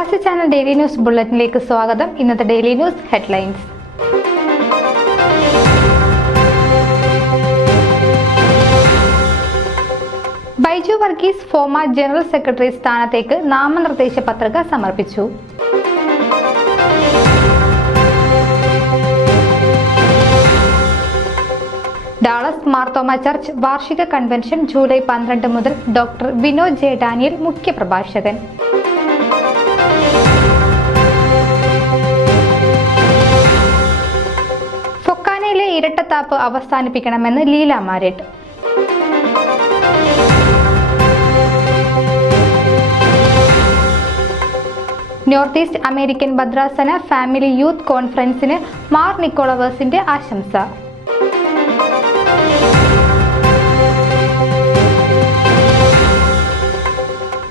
പ്രവാസി channel daily news ബുള്ളറ്റിനിലേക്ക് സ്വാഗതം. ഇന്നത്തെ daily news headlines. Baiju Varghese FOMAA general secretary സ്ഥാനത്തേക്ക് നാമനിർദ്ദേശ പത്രിക സമർപ്പിച്ചു. ഡാളസ് മാർത്തോമ ചർച്ച് വാർഷിക കൺവെൻഷൻ ജൂലൈ 12 മുതൽ ഡോക്ടർ വിനോദ് ജെ ഡാനിയൽ മുഖ്യപ്രഭാഷകൻ. ഫൊക്കാനയിലെ ഇരട്ടത്താപ്പ് അവസാനിപ്പിക്കണമെന്ന് Leela Maret. North east American ഭദ്രാസന ഫാമിലി യൂത്ത് കോൺഫറൻസിന് മാർ നിക്കോളവേഴ്സിന്റെ ആശംസ.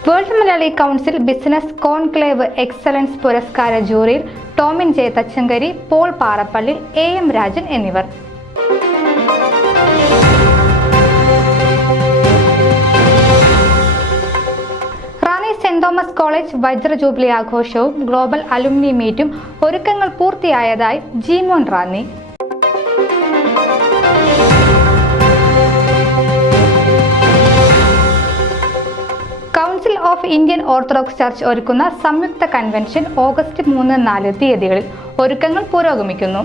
World Malayali council business conclave excellence പുരസ്കാര ജൂറിയിൽ Tomin J Thachankary, Paul Parappally, M Rajan എന്നിവർ. റാന്നി സെന്റ് തോമസ് കോളേജ് വജ്ര ജൂബിലി ആഘോഷവും ഗ്ലോബൽ അലുമിനി മീറ്റും ഒരുക്കങ്ങൾ പൂർത്തിയായതായി Jeemon Ranni. Council of Indian orthodox church ഒരുക്കുന്ന സംയുക്ത കൺവെൻഷൻ ഓഗസ്റ്റ് 3-4 തീയതികളിൽ ഒരുക്കങ്ങൾ പുരോഗമിക്കുന്നു.